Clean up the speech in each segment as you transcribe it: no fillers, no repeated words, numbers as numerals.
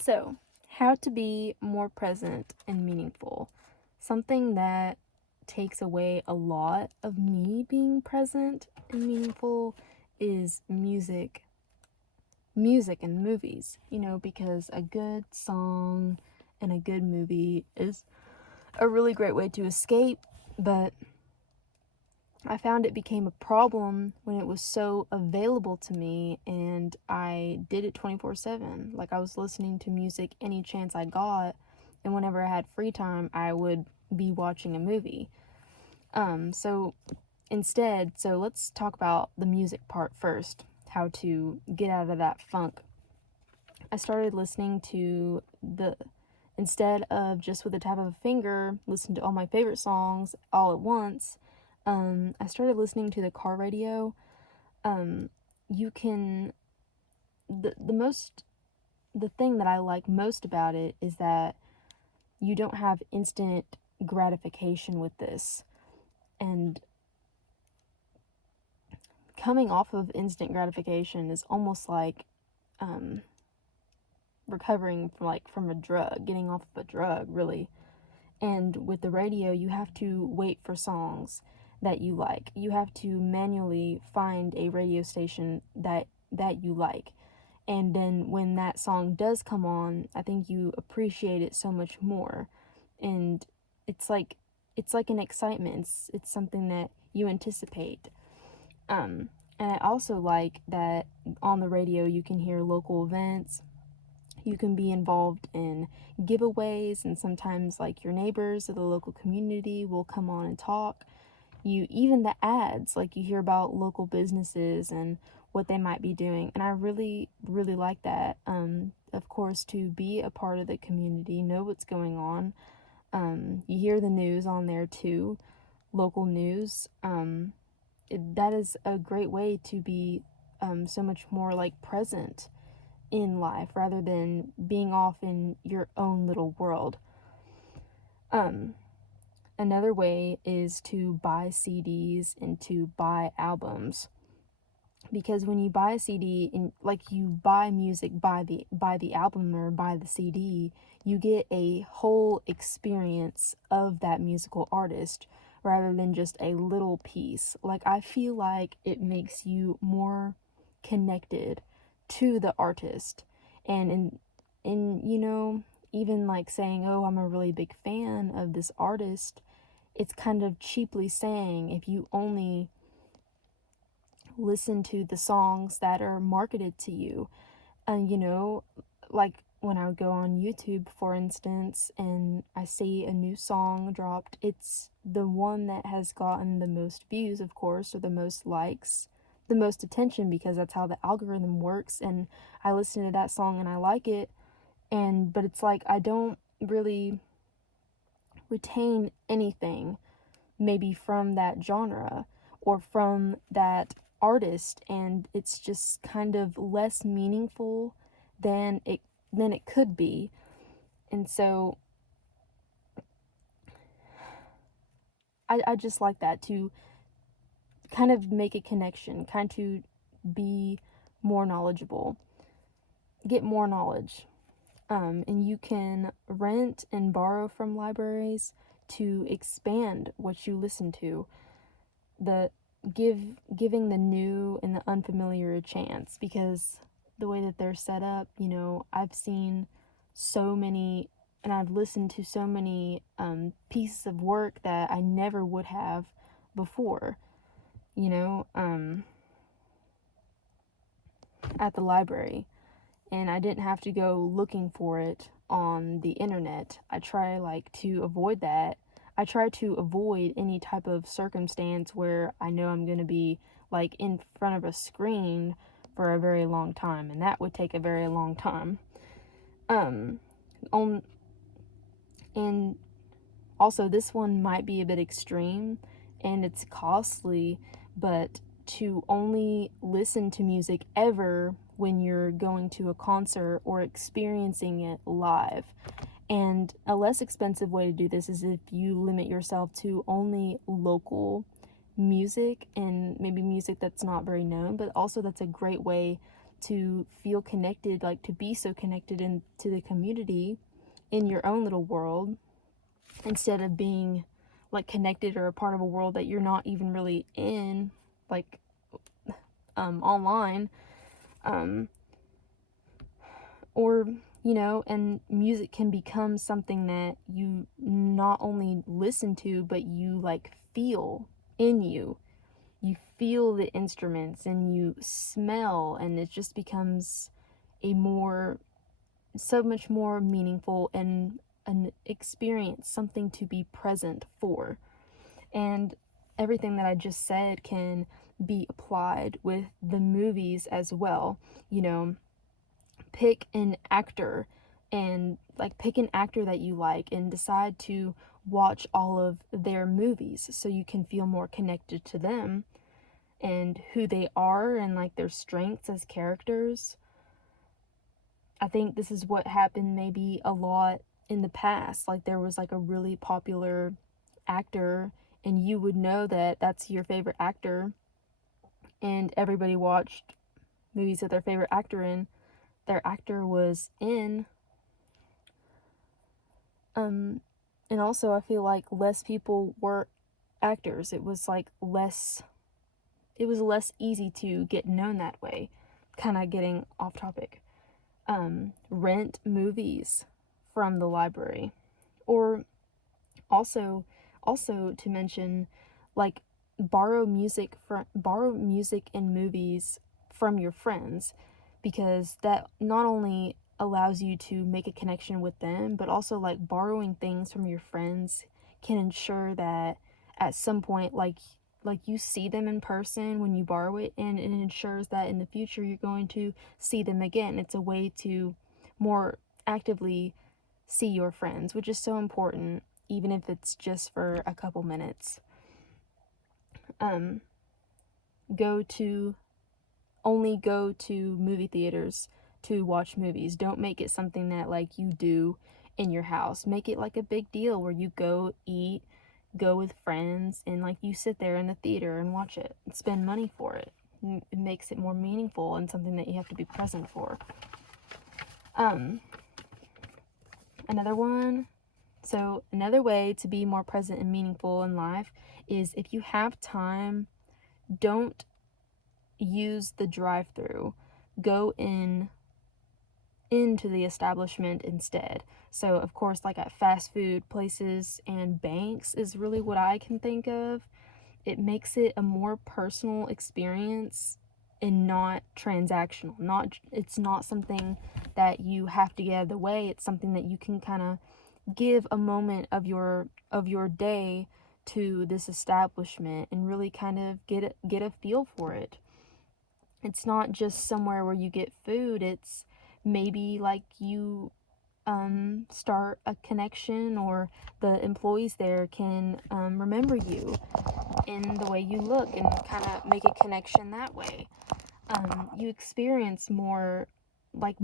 So, how to be more present and meaningful. Something that takes away a lot of me being present and meaningful is music and movies, because a good song and a good movie is a really great way to escape, but I found it became a problem when it was so available to me and I did it 24/7. Like, I was listening to music any chance I got, and whenever I had free time, I would be watching a movie. So let's talk about the music part first, how to get out of that funk. I started listening to instead of just with the tap of a finger, listen to all my favorite songs all at once. I started listening to the car radio. You can the thing that I like most about it is that you don't have instant gratification with this. And coming off of instant gratification is almost like recovering from a drug, getting off of a drug, really. And with the radio, you have to wait for songs that you like. You have to manually find a radio station that you like. And then when that song does come on, I think you appreciate it so much more. And it's like an excitement. It's something that you anticipate. And I also like that on the radio you can hear local events. You can be involved in giveaways, and sometimes like your neighbors or the local community will come on and talk. Even the ads, like, you hear about local businesses and what they might be doing, and I really really like that. Of course, to be a part of the community, know what's going on. You hear the news on there too, local news. That is a great way to be so much more like present in life rather than being off in your own little world. Another way is to buy CDs and to buy albums, because when you buy a CD and like you buy music by the album or by the CD, you get a whole experience of that musical artist rather than just a little piece. Like, I feel like it makes you more connected to the artist. And even like saying, oh, I'm a really big fan of this artist, it's kind of cheaply saying if you only listen to the songs that are marketed to you. And like when I would go on YouTube, for instance, and I see a new song dropped, it's the one that has gotten the most views, of course, or the most likes, the most attention, because that's how the algorithm works. And I listen to that song and I like it, but it's like I don't really retain anything maybe from that genre or from that artist, and it's just kind of less meaningful than it could be. And so I just like that, to kind of make a connection, kind to be more knowledgeable, get more knowledge. And you can rent and borrow from libraries to expand what you listen to. Giving the new and the unfamiliar a chance, because the way that they're set up, I've seen so many, and I've listened to so many pieces of work that I never would have before, at the library. And I didn't have to go looking for it on the internet. I try to avoid that. I try to avoid any type of circumstance where I know I'm going to be like in front of a screen for a very long time, and that would take a very long time. On and also, this one might be a bit extreme and it's costly, but to only listen to music ever when you're going to a concert or experiencing it live. And a less expensive way to do this is if you limit yourself to only local music, and maybe music that's not very known, but also that's a great way to feel connected, like to be so connected into the community in your own little world, instead of being like connected or a part of a world that you're not even really in, like online. Or, and music can become something that you not only listen to, but you like feel in you. You feel the instruments and you smell, and it just becomes so much more meaningful and an experience, something to be present for. And everything that I just said can be applied with the movies as well. Pick an actor pick an actor that you like and decide to watch all of their movies so you can feel more connected to them and who they are and like their strengths as characters. I think this is what happened maybe a lot in the past. Like there was like a really popular actor and you would know that that's your favorite actor, and everybody watched movies that their favorite actor was in. And also I feel like less people were actors. It was less easy to get known that way. Kind of getting off topic. Rent movies from the library. Or also to mention, like, borrow music and movies from your friends, because that not only allows you to make a connection with them, but also like borrowing things from your friends can ensure that at some point like you see them in person when you borrow it, and it ensures that in the future you're going to see them again. It's a way to more actively see your friends, which is so important, even if it's just for a couple minutes. Only go to movie theaters to watch movies. Don't make it something that like you do in your house. Make it like a big deal where you go eat, go with friends, and like you sit there in the theater and watch it and spend money for it. It makes it more meaningful and something that you have to be present for. Another way to be more present and meaningful in life is, if you have time, don't use the drive-through. Go into the establishment instead. So of course, like at fast food places and banks is really what I can think of. It makes it a more personal experience and not transactional. It's not something that you have to get out of the way. It's something that you can kind of give a moment of your day to this establishment and really kind of get a feel for it. It's not just somewhere where you get food. It's maybe like you start a connection, or the employees there can remember you in the way you look and kind of make a connection that way. You experience more like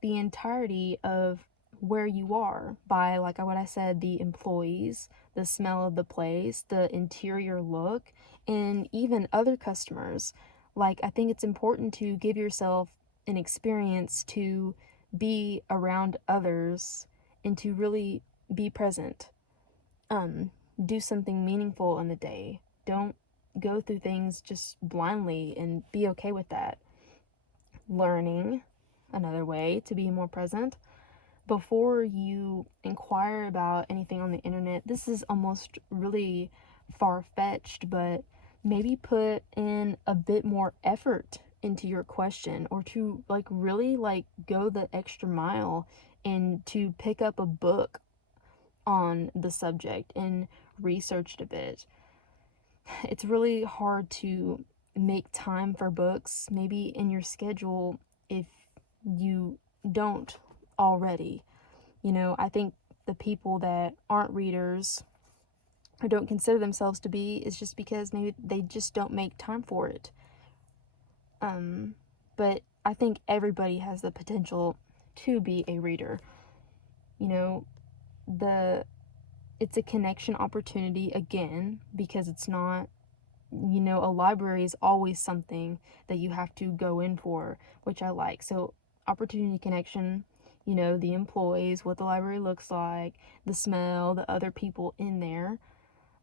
the entirety of where you are by, like what I said, the employees, the smell of the place, the interior look, and even other customers. Like, I think it's important to give yourself an experience to be around others and to really be present. Do something meaningful in the day. Don't go through things just blindly, and be okay with that. Learning, another way to be more present. Before you inquire about anything on the internet, this is almost really far-fetched, but maybe put in a bit more effort into your question, or to like really like go the extra mile and to pick up a book on the subject and research it a bit. It's really hard to make time for books, maybe in your schedule, if you don't already. I think the people that aren't readers or don't consider themselves to be is just because maybe they just don't make time for it. But I think everybody has the potential to be a reader. It's a connection opportunity again, because it's not a library is always something that you have to go in for, which I like. So opportunity connection, the employees, what the library looks like, the smell, the other people in there.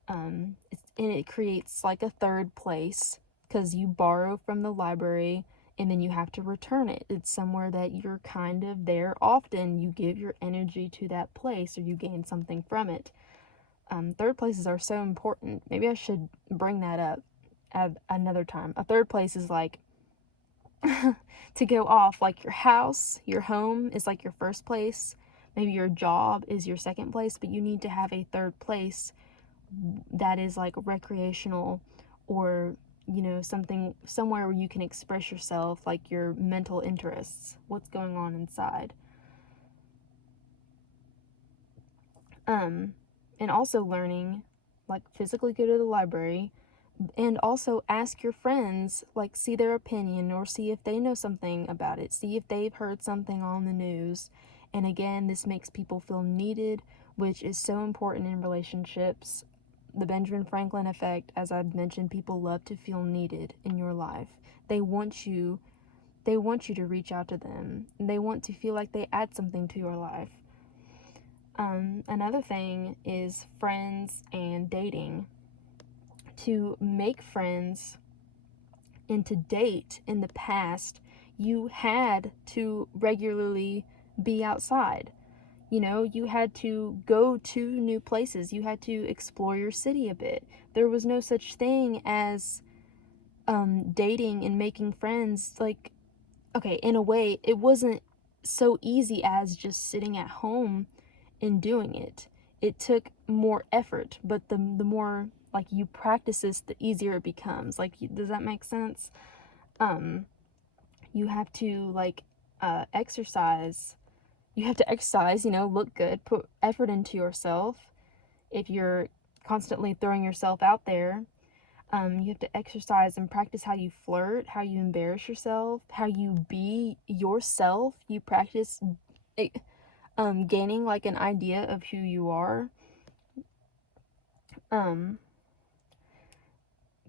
And it creates like a third place because you borrow from the library and then you have to return it. It's somewhere that you're kind of there often. You give your energy to that place or you gain something from it. Third places are so important. Maybe I should bring that up at another time. A third place is like to go off, like your house, your home is like your first place. Maybe your job is your second place, but you need to have a third place that is like recreational or somewhere where you can express yourself, like your mental interests, what's going on inside. And also learning, like physically go to the library, and also ask your friends, like see their opinion or see if they know something about it, see if they've heard something on the news. And again, this makes people feel needed, which is so important in relationships. The Benjamin Franklin effect, as I've mentioned, people love to feel needed in your life. They want you to reach out to them. They want to feel like they add something to your life. Another thing is friends and dating. To make friends and to date in the past, you had to regularly be outside. You had to go to new places. You had to explore your city a bit. There was no such thing as dating and making friends. Like, okay, in a way, it wasn't so easy as just sitting at home and doing it. It took more effort, but the more like you practice this, the easier it becomes. Like, does that make sense? You have to like exercise. You have to exercise, look good, put effort into yourself. If you're constantly throwing yourself out there, you have to exercise and practice how you flirt, how you embarrass yourself, how you be yourself. You practice gaining like an idea of who you are.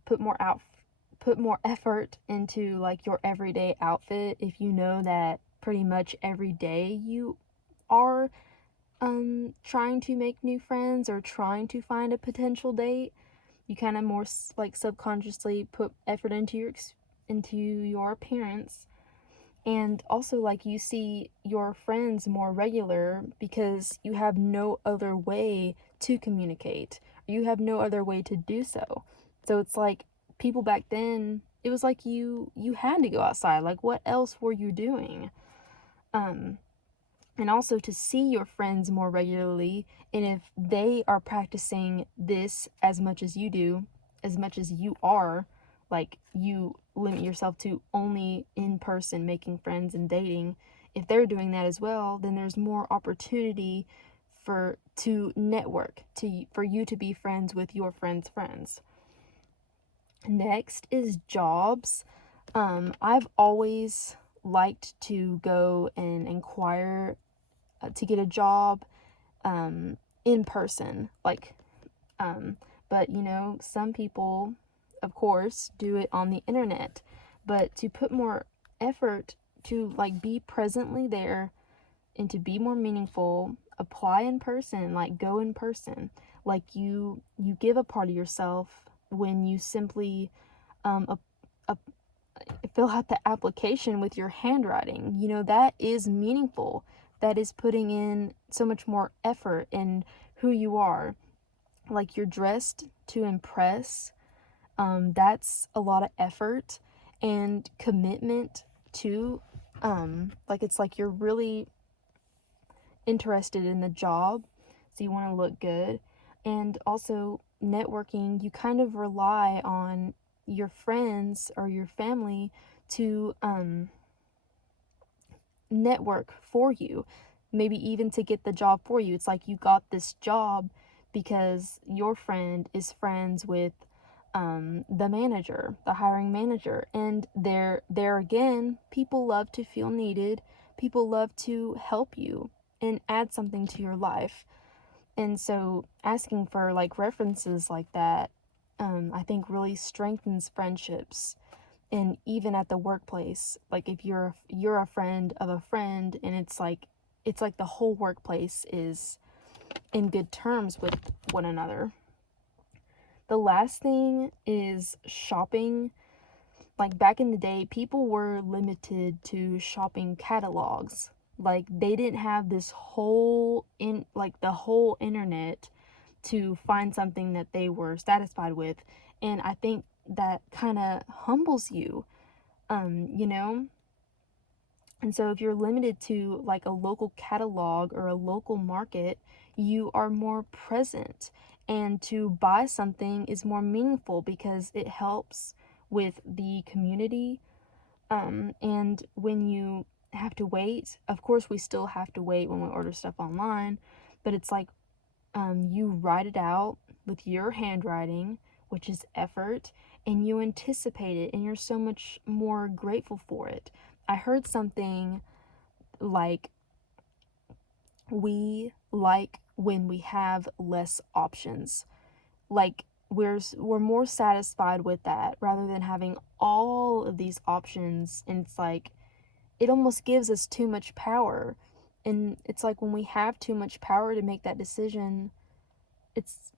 Put more effort into like your everyday outfit. If you know that pretty much every day you are trying to make new friends or trying to find a potential date, you kind of more like subconsciously put effort into your appearance. And also, like, you see your friends more regular because you have no other way to communicate. You have no other way to do so. So it's like people back then, it was like you had to go outside. Like, what else were you doing? And also to see your friends more regularly, and if they are practicing this as much as you do, as much as you are, like you limit yourself to only in person making friends and dating, if they're doing that as well, then there's more opportunity to network, for you to be friends with your friends' friends. Next is jobs. I've always liked to go and inquire to get a job in person, like but some people of course do it on the internet. But to put more effort to like be presently there and to be more meaningful, apply in person, like go in person. Like you give a part of yourself when you simply a, fill out the application with your handwriting. That is meaningful. That is putting in so much more effort in who you are. Like, you're dressed to impress. That's a lot of effort and commitment to, like, it's like you're really interested in the job, so you want to look good. And also networking, you kind of rely on your friends or your family to network for you, maybe even to get the job for you. It's like you got this job because your friend is friends with the manager, the hiring manager. And there again, people love to feel needed. People love to help you and add something to your life. And so asking for like references like that I think really strengthens friendships. And even at the workplace, like if you're a friend of a friend, and it's like the whole workplace is in good terms with one another. The last thing is shopping. Like back in the day, people were limited to shopping catalogs. Like they didn't have this whole the whole internet to find something that they were satisfied with. And I think that kind of humbles you, you know? And so if you're limited to like a local catalog or a local market, you are more present. And to buy something is more meaningful because it helps with the community. And when you have to wait, of course we still have to wait when we order stuff online, but it's like you write it out with your handwriting, which is effort, and you anticipate it, and you're so much more grateful for it. I heard something like, we like when we have less options. Like we're more satisfied with that rather than having all of these options, and it's like it almost gives us too much power. And it's like when we have too much power to make that decision, it's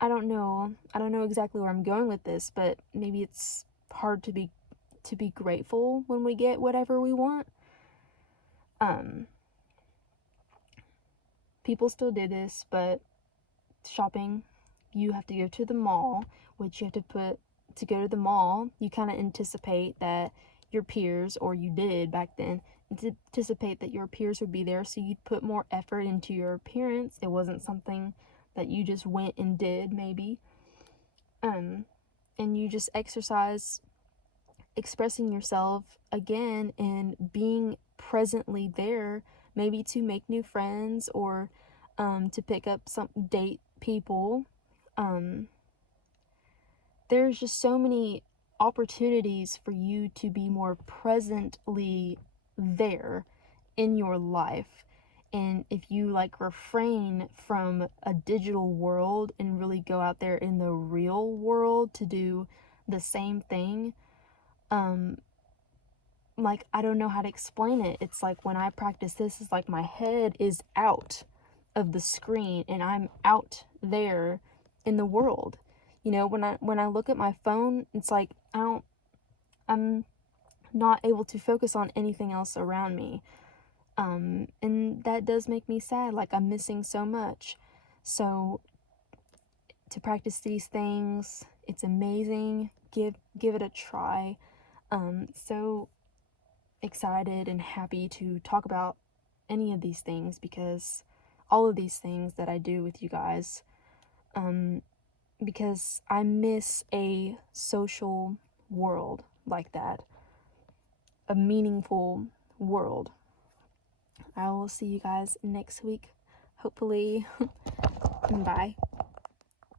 I don't know. I don't know exactly where I'm going with this, but maybe it's hard to be grateful when we get whatever we want. People still do this, but shopping, you have to go to the mall, which you have to put to go to the mall. You kind of anticipate that your peers, or you did back then, anticipate that your peers would be there, so you'd put more effort into your appearance. It wasn't something that you just went and did, maybe. And you just exercise expressing yourself again and being presently there, maybe to make new friends or to pick up some date people. There's just so many opportunities for you to be more presently there in your life. And if you like refrain from a digital world and really go out there in the real world to do the same thing, like I don't know how to explain it. It's like when I practice this, it's like my head is out of the screen and I'm out there in the world. You know, when I look at my phone, it's like I'm not able to focus on anything else around me. And that does make me sad, like I'm missing so much. So to practice these things, it's amazing. Give it a try. So excited and happy to talk about any of these things, because all of these things that I do with you guys, because I miss a social world like that, a meaningful world. I will see you guys next week, hopefully. Bye.